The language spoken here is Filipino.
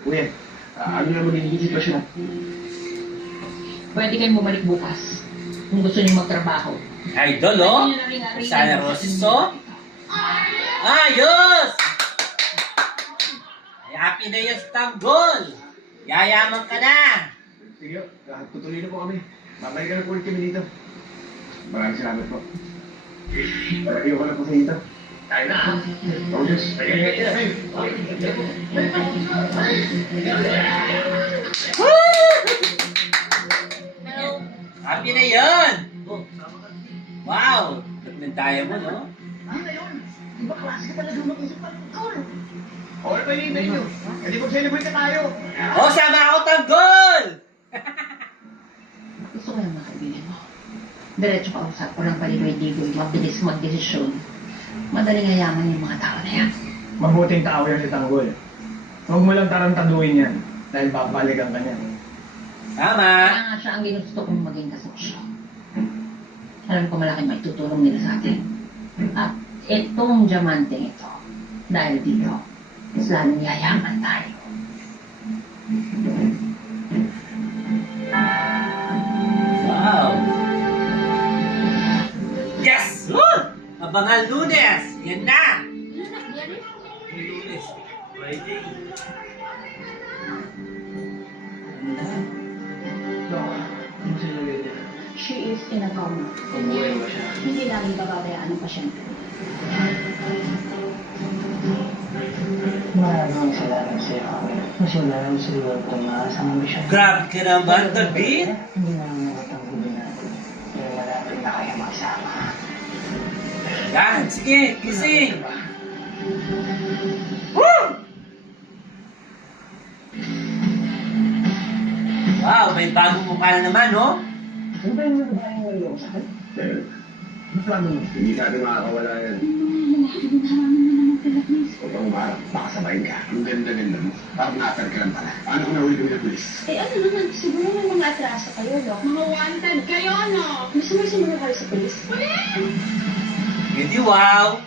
Kuya, ano na magiging sitwasyon? Pwede kayong bumalik bukas kung gusto niyo magtrabaho. Idol, oh! Sana Rosso? Ayos! Happy na yung tanggol! Yayaman ka na! Sige, tutuloy na po kami. Babalikan na po ulit kami dito. Maraming salamat po. Ayoko na po sa dito. Tayo na! Oh, yes. Happy na yun! Wow! Tatnan tayo mo, no? Ano na yun? Iba klase ka talaga mag-usap pa ng tol. Okay pa yung nyo. Kasi mag-celebrate na tayo. Oh, sama ako tanggol! Gusto ko lang mga kaibigan mo. Diretso ka usap, walang paligoy-ligoy, mabilis magdesisyon. Madaling ayaman yung mga tao na yan. Mabuting tao yan si Tanggol. Huwag mo lang tarantaduhin yan. Dahil babalikan ka niya. Tama! Kaya nga siya ang ginusto kong maging kasosyo. Alam ko malaking maitutulong nila sa atin. At itong diamante ito, dahil dito, mas lalong yayaman tayo. Wow! Yes! Woo! Abangan Lunes! Yan na! Lunes. Friday. Ano na? She is in a coma. Hindi namin bababayaan ang pasyente. Maraming salamat sa iyo. Mas wala lang sa iyo kung sa misyon. Grabe ka naman, David! Hindi na naman natanggulin natin. Pero malapit na kayo magsama. Yan! Sige! Gising! Woo! Wow! May bagong mukha na naman, no? Ano ba yung babae ng iyong sakit? Ano plano mo? Hindi sa atin makakawala yan. Huwag kang umarap, baka sabayin ka. Ang ganda-ganda mo. Parang natar ka lang pala. Paano kung nahuli kami ng pulis? Eh ano naman, siguro may mga atraso kayo, no? Mga wanted kayo, no? Gusto mo sumunod kayo sa polis? Hindi wow!